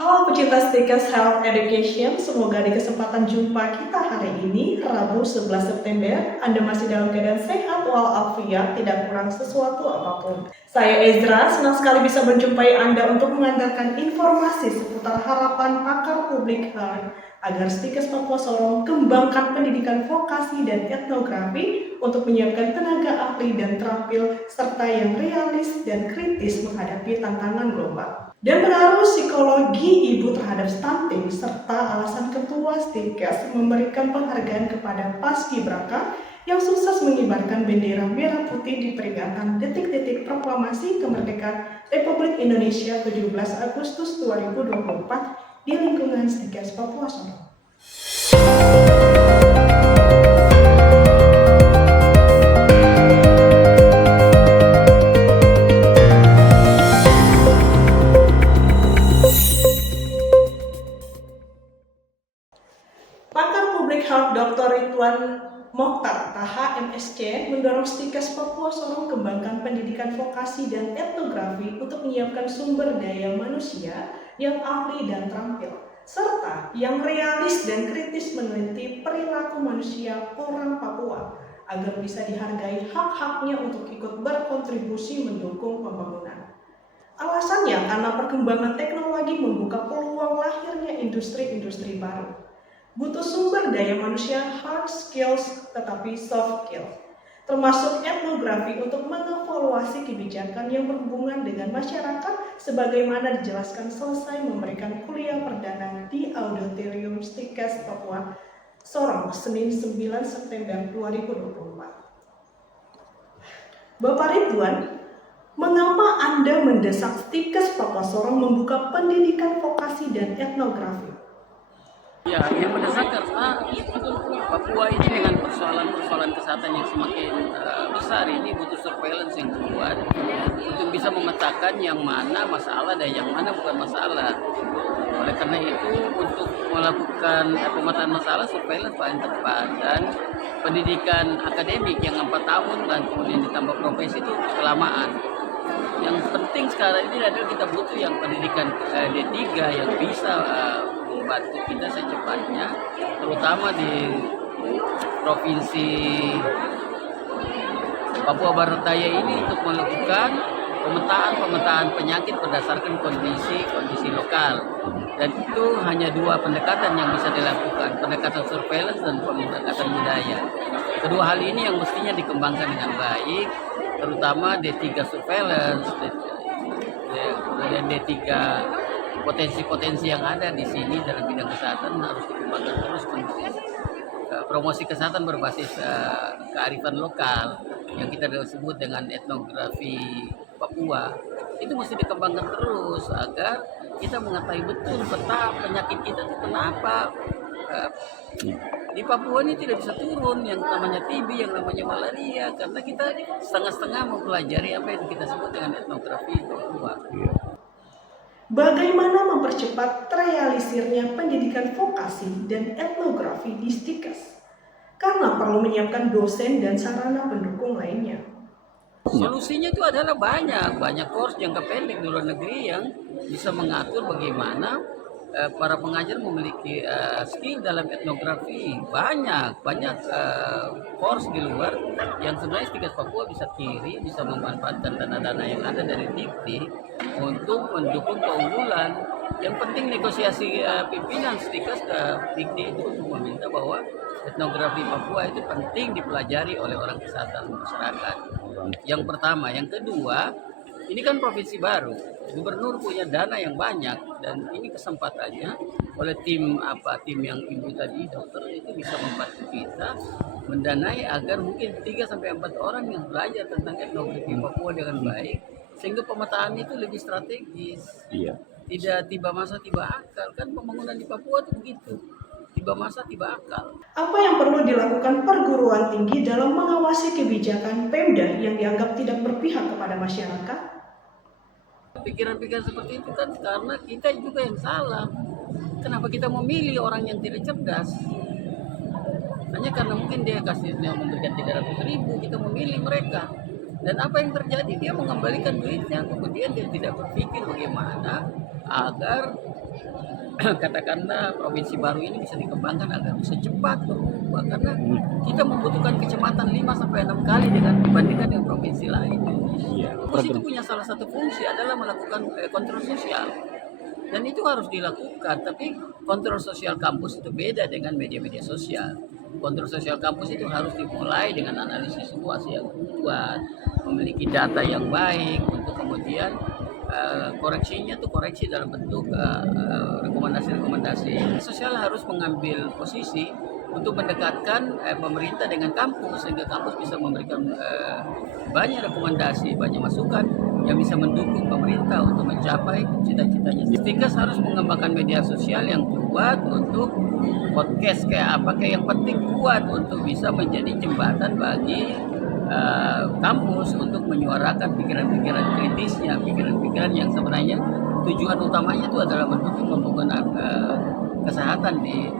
Halo pecinta Stikers Health Education, semoga di kesempatan jumpa kita hari ini, Rabu 11 September, Anda masih dalam keadaan sehat walafiat, tidak kurang sesuatu apapun. Saya Ezra, senang sekali bisa menjumpai Anda untuk mengantarkan informasi seputar harapan pakar publik health agar Stikers Papua Sorong kembangkan pendidikan vokasi dan etnografi untuk menyiapkan tenaga ahli dan terampil serta yang realis dan kritis menghadapi tantangan global. Dan pengaruh psikologi ibu terhadap stunting serta alasan ketua Stikes memberikan penghargaan kepada paskibraka yang sukses mengibarkan bendera merah putih di peringatan detik-detik proklamasi kemerdekaan Republik Indonesia 17 Agustus 2024 di lingkungan Stikes Papua Sorong. Pakar Publik Health Dr. Ridwan Mokhtar, KH MSc, mendorong Stikes Papua Sorong kembangkan pendidikan vokasi dan etnografi untuk menyiapkan sumber daya manusia yang ahli dan terampil, serta yang realis dan kritis meneliti perilaku manusia orang Papua agar bisa dihargai hak-haknya untuk ikut berkontribusi mendukung pembangunan. Alasannya karena perkembangan teknologi membuka peluang lahirnya industri-industri baru. Butuh sumber daya manusia hard skills tetapi soft skills, termasuk etnografi untuk mengevaluasi kebijakan yang berhubungan dengan masyarakat sebagaimana dijelaskan selesai memberikan kuliah perdana di Auditorium Stikes Papua Sorong, Senin 9 September 2024. Bapak Ridwan, mengapa Anda mendesak Stikes Papua Sorong membuka pendidikan vokasi dan etnografi? Ya, yang mendesak karena Papua ini dengan persoalan kesehatan yang semakin besar ini butuh surveillance yang kuat untuk bisa memetakan yang mana masalah dan yang mana bukan masalah. Oleh karena itu, untuk melakukan pemetaan masalah, surveillance paling tepat, dan pendidikan akademik yang 4 tahun dan kemudian ditambah profesi itu kelamaan. Yang penting sekarang ini adalah kita butuh yang pendidikan D3 yang bisa membantu kita secepatnya, terutama di provinsi Papua Barat Daya ini untuk melakukan pemetaan penyakit berdasarkan kondisi lokal. Dan itu hanya 2 pendekatan yang bisa dilakukan, pendekatan surveillance dan pendekatan budaya. Kedua hal ini yang mestinya dikembangkan dengan baik, terutama D3 surveillance, kemudian D3 potensi-potensi yang ada di sini dalam bidang kesehatan harus dikembangkan terus. Promosi kesehatan berbasis kearifan lokal yang kita sebut dengan etnografi Papua itu mesti dikembangkan terus agar kita mengetahui betul peta penyakit kita itu kenapa di Papua ini tidak bisa turun yang namanya TB, yang namanya malaria, karena kita setengah-setengah mempelajari apa yang kita sebut dengan etnografi Papua. Bagaimana mempercepat terrealisirnya pendidikan vokasi dan etnografi di Stikes? Karena perlu menyiapkan dosen dan sarana pendukung lainnya. Solusinya itu adalah banyak course jangka pendek di luar negeri yang bisa mengatur bagaimana para pengajar memiliki skill dalam etnografi. Banyak course di luar yang sebenarnya Stikes Papua bisa kiri, bisa memanfaatkan dana-dana yang ada dari Dikti untuk mendukung keunggulan. Yang penting negosiasi pimpinan Stikes ke Dikti itu untuk meminta bahwa etnografi Papua itu penting dipelajari oleh orang kesehatan masyarakat. Yang pertama, yang kedua, ini kan provinsi baru, gubernur punya dana yang banyak dan ini kesempatannya oleh tim yang ibu tadi dokter itu bisa membantu kita mendanai agar mungkin 3-4 orang yang belajar tentang etnografi Papua dengan baik sehingga pemetaan itu lebih strategis. Iya. Tidak tiba masa tiba akal, kan pembangunan di Papua itu begitu. Tiba masa tiba akal. Apa yang perlu dilakukan perguruan tinggi dalam mengawasi kebijakan Pemda yang dianggap tidak berpihak kepada masyarakat? Pikiran-pikiran seperti itu kan karena kita juga yang salah. Kenapa kita memilih orang yang tidak cerdas? Hanya karena mungkin dia memberikan 300.000, kita memilih mereka. Dan apa yang terjadi? Dia mengembalikan duitnya, kemudian dia tidak berpikir bagaimana agar katakanlah provinsi baru ini bisa dikembangkan agar bisa cepat berubah, karena kita membutuhkan kecamatan 5 sampai 6 kali dibandingkan dengan provinsi lain. Kampus itu punya salah satu fungsi adalah melakukan kontrol sosial, dan itu harus dilakukan. Tapi kontrol sosial kampus itu beda dengan media-media sosial. Kontrol sosial kampus itu harus dimulai dengan analisis situasi yang kuat, memiliki data yang baik untuk kemudian koreksinya tuh koreksi dalam bentuk rekomendasi-rekomendasi. Sosial harus mengambil posisi untuk mendekatkan pemerintah dengan kampus, sehingga kampus bisa memberikan banyak rekomendasi, banyak masukan yang bisa mendukung pemerintah untuk mencapai cita-citanya. Stinkas harus mengembangkan media sosial yang kuat untuk podcast kayak apa, kayak yang penting kuat untuk bisa menjadi jembatan bagi kampus untuk menyuarakan pikiran-pikiran kritisnya, pikiran-pikiran yang sebenarnya tujuan utamanya itu adalah mendukung pembangunan kesehatan di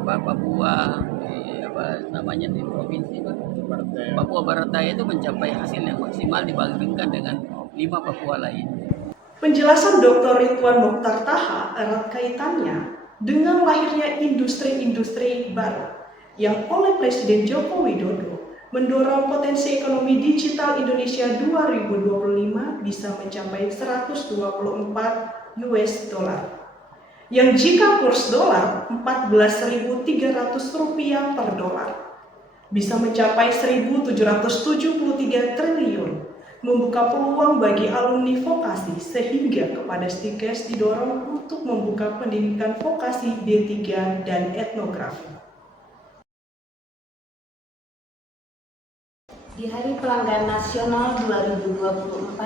Papua, di provinsi Papua Barat Daya itu mencapai hasil yang maksimal dibandingkan dengan 5 Papua lain. Penjelasan Dr. Ridwan Mokhtar Taha erat kaitannya dengan lahirnya industri-industri baru yang oleh Presiden Joko Widodo mendorong potensi ekonomi digital Indonesia 2025 bisa mencapai 124 US dollar. Yang jika kurs dolar 14.300 rupiah per dolar bisa mencapai 1.773 triliun, membuka peluang bagi alumni vokasi sehingga kepada Stikes didorong untuk membuka pendidikan vokasi D3 dan etnografi. Di Hari Pelanggan Nasional 2024,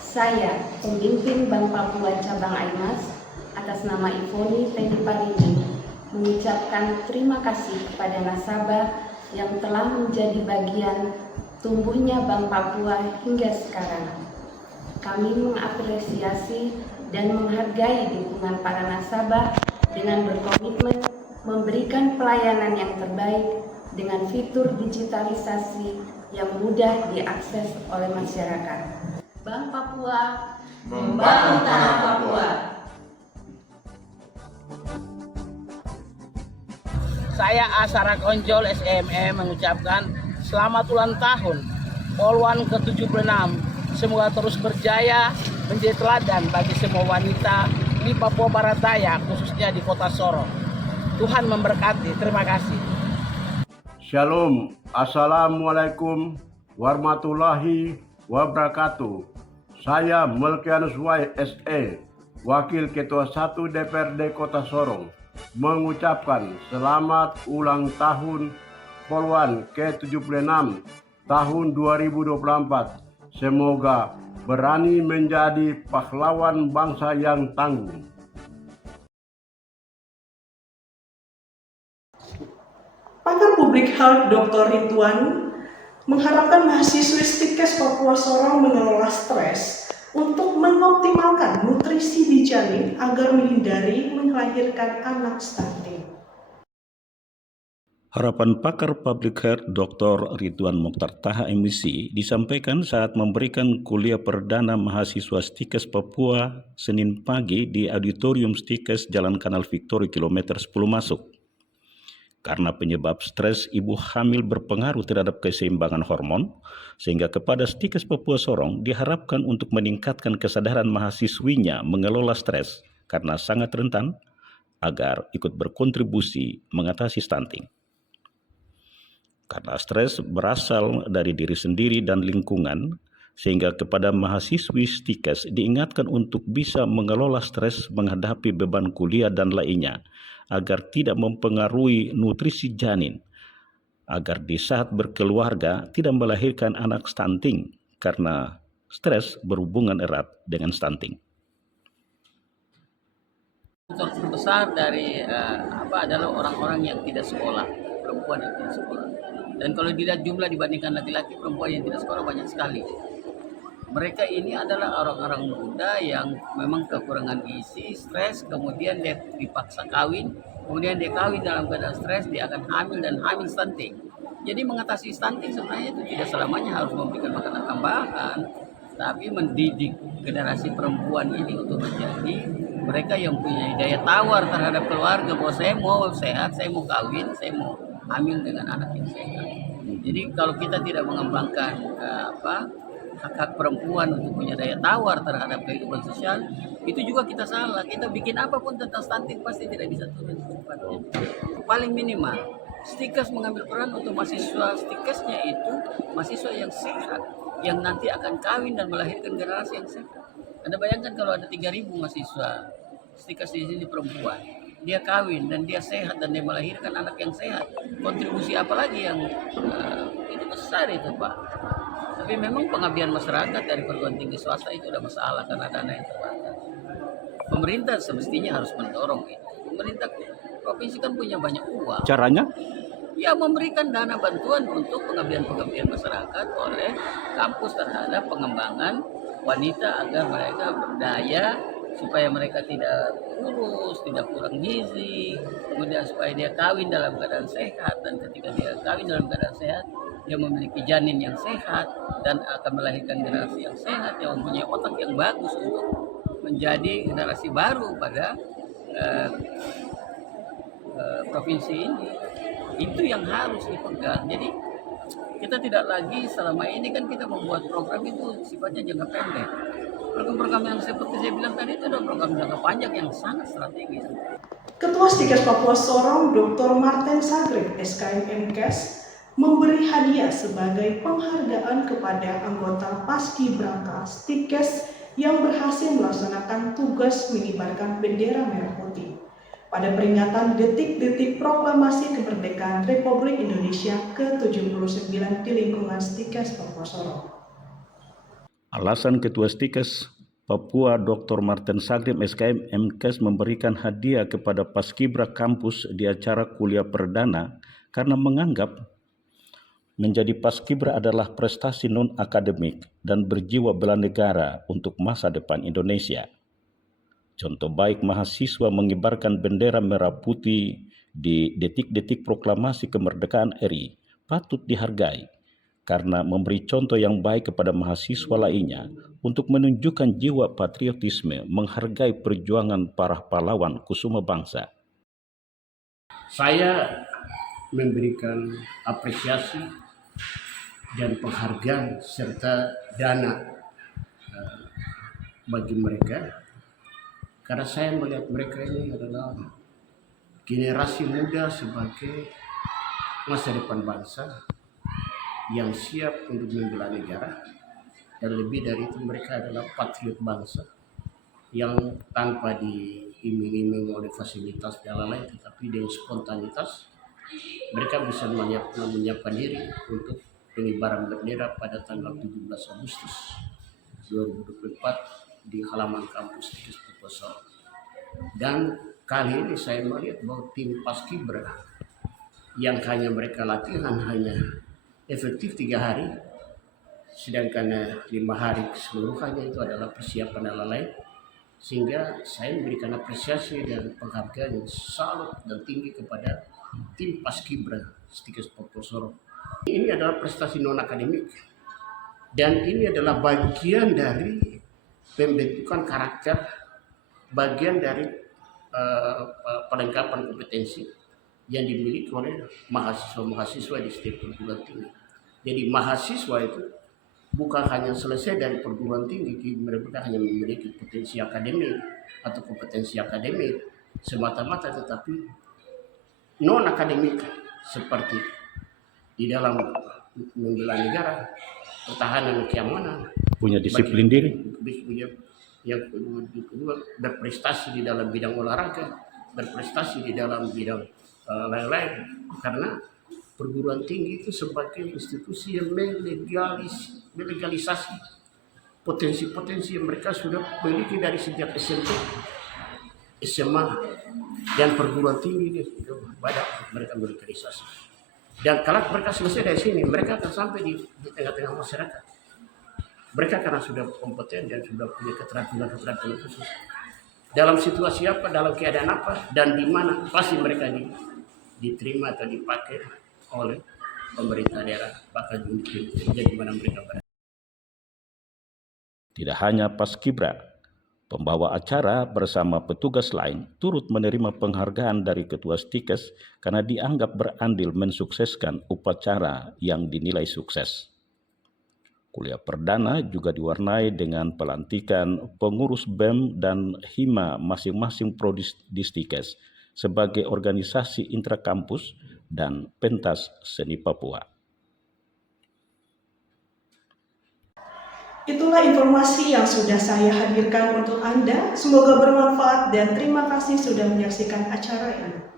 saya, pemimpin Bank Papua Cabang Aimas, atas nama Ivoni Teddy Parini, mengucapkan terima kasih kepada nasabah yang telah menjadi bagian tumbuhnya Bank Papua hingga sekarang. Kami mengapresiasi dan menghargai dukungan para nasabah dengan berkomitmen memberikan pelayanan yang terbaik dengan fitur digitalisasi yang mudah diakses oleh masyarakat. Bank Papua membangun tanah Papua. Saya Asara Konjol SMM mengucapkan selamat ulang tahun Polwan ke-76. Semoga terus berjaya menjadi teladan bagi semua wanita di Papua Barat Daya, khususnya di Kota Sorong. Tuhan memberkati. Terima kasih. Shalom, Assalamualaikum warahmatullahi wabarakatuh. Saya Melkianus Y. SE, Wakil Ketua 1 DPRD Kota Sorong, mengucapkan selamat ulang tahun Polwan ke-76 tahun 2024. Semoga berani menjadi pahlawan bangsa yang tangguh. Pakar Public Health Dr. Ridwan mengharapkan mahasiswa Stikes Papua Sorong mengelola stres untuk mengoptimalkan nutrisi di janin agar menghindari melahirkan anak stunting. Harapan pakar Public Health Dr. Ridwan Mokhtar Taha MSc disampaikan saat memberikan kuliah perdana mahasiswa Stikes Papua Senin pagi di Auditorium Stikes Jalan Kanal Victory kilometer 10 masuk. Karena penyebab stres ibu hamil berpengaruh terhadap keseimbangan hormon, sehingga kepada Stikes Papua Sorong diharapkan untuk meningkatkan kesadaran mahasiswinya mengelola stres karena sangat rentan agar ikut berkontribusi mengatasi stunting. Karena stres berasal dari diri sendiri dan lingkungan, sehingga kepada mahasiswi Stikes diingatkan untuk bisa mengelola stres menghadapi beban kuliah dan lainnya, agar tidak mempengaruhi nutrisi janin, agar di saat berkeluarga tidak melahirkan anak stunting karena stres berhubungan erat dengan stunting. Faktor terbesar dari adalah orang-orang yang tidak sekolah, perempuan yang tidak sekolah. Dan kalau dilihat jumlah dibandingkan laki-laki, perempuan yang tidak sekolah banyak sekali. Mereka ini adalah orang-orang muda yang memang kekurangan gizi, stres, kemudian dia dipaksa kawin, kemudian dia kawin dalam keadaan stres, dia akan hamil dan hamil stunting. Jadi mengatasi stunting sebenarnya itu tidak selamanya harus memberikan makanan tambahan, tapi mendidik generasi perempuan ini untuk menjadi mereka yang punya daya tawar terhadap keluarga bahwa saya mau sehat, saya mau kawin, saya mau hamil dengan anak yang sehat. Jadi kalau kita tidak mengembangkan hak-hak perempuan untuk punya daya tawar terhadap kehidupan sosial, itu juga kita salah. Kita bikin apapun tentang stunting pasti tidak bisa turun secepatnya. Paling minimal, Stikes mengambil peran untuk mahasiswa Stikesnya itu mahasiswa yang sehat, yang nanti akan kawin dan melahirkan generasi yang sehat. Anda bayangkan kalau ada 3.000 mahasiswa Stikes di sini perempuan, dia kawin dan dia sehat dan dia melahirkan anak yang sehat, kontribusi apa lagi yang itu besar itu Pak. Tapi memang pengabdian masyarakat dari perguruan tinggi swasta itu ada masalah karena dana yang terbatas. Pemerintah semestinya harus mendorong itu. Pemerintah provinsi kan punya banyak uang. Caranya? Ya memberikan dana bantuan untuk pengabdian masyarakat oleh kampus terhadap pengembangan wanita agar mereka berdaya, supaya mereka tidak kurus, tidak kurang gizi, kemudian supaya dia kawin dalam keadaan sehat, dan ketika dia kawin dalam keadaan sehat, dia memiliki janin yang sehat dan akan melahirkan generasi yang sehat yang mempunyai otak yang bagus untuk menjadi generasi baru pada provinsi ini. Itu yang harus dipegang. Jadi kita tidak lagi selama ini kan kita membuat program itu sifatnya jangka pendek. Program-program yang seperti saya bilang tadi itu adalah program jangka panjang yang sangat strategis. Ketua Stikes Papua Sorong Dr. Marten Sagrip SKM MKes memberi hadiah sebagai penghargaan kepada anggota Paskibraka Stikes yang berhasil melaksanakan tugas mengibarkan bendera merah putih pada peringatan detik-detik proklamasi kemerdekaan Republik Indonesia ke-79 di lingkungan Stikes Papua Sorong. Alasan Ketua Stikes Papua Dr. Marten Sagrip SKM MKes memberikan hadiah kepada Paskibra kampus di acara kuliah perdana karena menganggap menjadi Paskibra adalah prestasi non-akademik dan berjiwa bela negara untuk masa depan Indonesia. Contoh baik mahasiswa mengibarkan bendera merah putih di detik-detik proklamasi kemerdekaan RI patut dihargai karena memberi contoh yang baik kepada mahasiswa lainnya untuk menunjukkan jiwa patriotisme menghargai perjuangan para pahlawan kusuma bangsa. Saya memberikan apresiasi dan penghargaan serta dana bagi mereka karena saya melihat mereka ini adalah generasi muda sebagai masa depan bangsa yang siap untuk membela negara, dan lebih dari itu mereka adalah patriot bangsa yang tanpa diiming-iming oleh fasilitas dan lain-lain, tetapi dengan spontanitas mereka bisa menyiapkan diri untuk pengibaran bendera pada tanggal 17 Agustus 2024 di halaman kampus Stikes Papua Sorong. Dan kali ini saya melihat bahwa tim Paskibra yang hanya mereka latihan hanya efektif 3 hari, sedangkan 5 hari keseluruhannya itu adalah persiapan dan lain-lain, sehingga saya memberikan apresiasi dan penghargaan yang salut dan tinggi kepada tim Paskibra Stikes Papua Sorong. Ini adalah prestasi non-akademik dan ini adalah bagian dari pembentukan karakter, bagian dari pelengkapan kompetensi yang dimiliki oleh mahasiswa-mahasiswa di setiap perguruan tinggi. Jadi mahasiswa itu bukan hanya selesai dari perguruan tinggi, mereka hanya memiliki potensi akademik atau kompetensi akademik semata-mata, tetapi non-akademik seperti di dalam membela negara, pertahanan keamanan, Punya disiplin diri. yang kedua berprestasi di dalam bidang olahraga, berprestasi di dalam bidang lain-lain, karena perguruan tinggi itu sebagai institusi yang melegalisasi potensi-potensi yang mereka sudah miliki dari sejak SMP, SMA, dan perguruan tinggi itu banyak mereka melegalisasi. Dan kalau mereka selesai dari sini, mereka akan sampai di tengah-tengah masyarakat. Mereka karena sudah kompeten dan sudah punya keterampilan khusus. Dalam situasi apa, dalam keadaan apa, dan di mana, pasti mereka diterima atau dipakai oleh pemerintah daerah, bahkan di mana mereka berada. Tidak hanya Paskibra, Pembawa acara bersama petugas lain turut menerima penghargaan dari Ketua Stikes karena dianggap berandil mensukseskan upacara yang dinilai sukses. Kuliah perdana juga diwarnai dengan pelantikan pengurus BEM dan HIMA masing-masing prodi di Stikes sebagai organisasi intrakampus dan pentas seni Papua. Itulah informasi yang sudah saya hadirkan untuk Anda. Semoga bermanfaat dan terima kasih sudah menyaksikan acara ini.